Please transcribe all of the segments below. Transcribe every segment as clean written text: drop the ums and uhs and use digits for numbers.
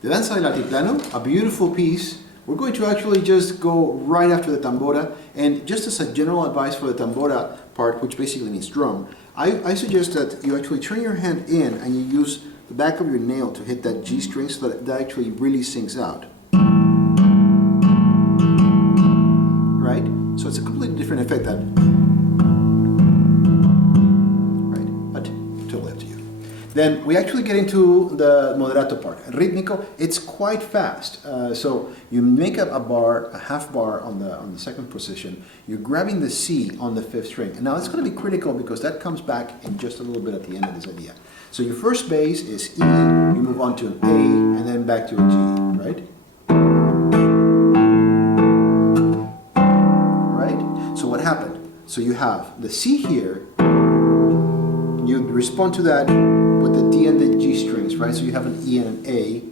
The Danza del Altiplano, a beautiful piece. We're going to actually just go right after the tambora, and just as a general advice for the tambora part, which basically means drum, I suggest that you actually turn your hand in and you use the back of your nail to hit that G string so that that actually really sinks out. Right? So it's a completely different effect that, right? But totally up to you. Then we actually get into the moderato part. Rítmico, it's quite fast. So you make up a bar, a half bar on the second position. You're grabbing the C on the fifth string. And now it's going to be critical because that comes back in just a little bit at the end of this idea. So your first bass is E, you move on to an A, and then back to a G, right? Right? So what happened? So you have the C here, you respond to that with the D and the G strings, right? So you have an E and an A,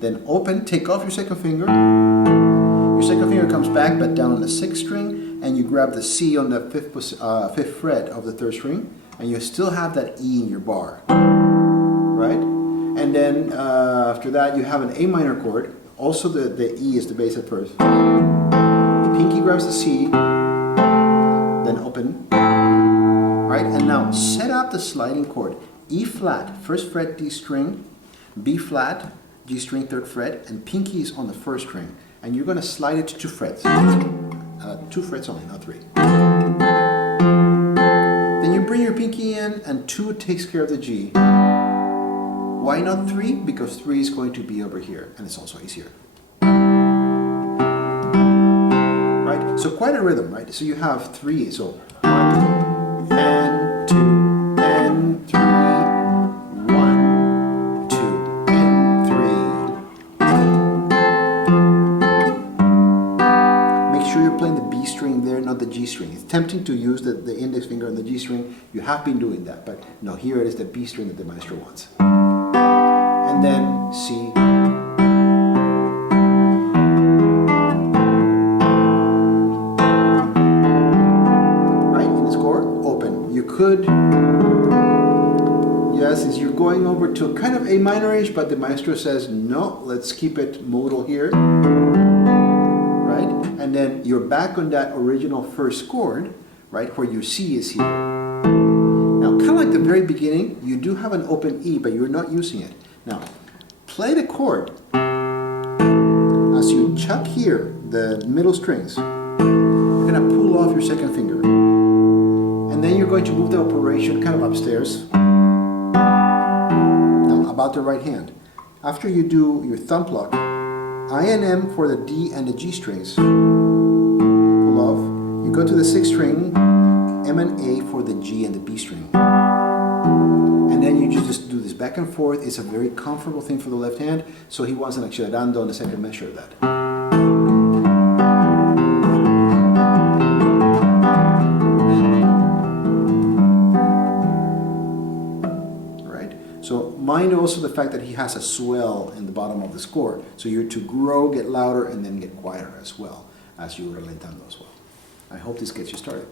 then open, take off your second finger, your second finger comes back but down on the sixth string, and you grab the C on the fifth fret of the third string, and you still have that E in your bar, right? And then after that you have an A minor chord, also the E is the bass at first. Pinky grabs the C, then open, right? And now set up the sliding chord. E flat, first fret D string, B flat, G string, third fret, and pinky is on the first string. And you're going to slide it to 2 frets. 2 frets only, not 3. Then you bring your pinky in and 2 takes care of the G. Why not 3? Because 3 is going to be over here and it's also easier. Right? So quite a rhythm, right? So you have 3, so 1 and 2 and 3. 1, 2 and 3. Make sure you're playing the B string there, not the G string. It's tempting to use the index finger on the G string. You have been doing that, but no, here it is the B string that the maestro wants. And then C. Right, in the score, open. You could, yes, as you're going over to kind of A minor-ish, but the maestro says, no, let's keep it modal here. Right, and then you're back on that original first chord, right, where your C is here. Now, kind of like the very beginning, you do have an open E, but you're not using it. Now, play the chord as you chuck here the middle strings. You're going to pull off your second finger. And then you're going to move the operation kind of upstairs. Now, about the right hand. After you do your thumb pluck, I and M for the D and the G strings. Pull off. You go to the sixth string, M and A for the G and the B string. And then you just do this back and forth. It's a very comfortable thing for the left hand, so he wants an accelerando on the second measure of that. Right? So mind also the fact that he has a swell in the bottom of the score. So you're to grow, get louder, and then get quieter as well as you're ralentando as well. I hope this gets you started.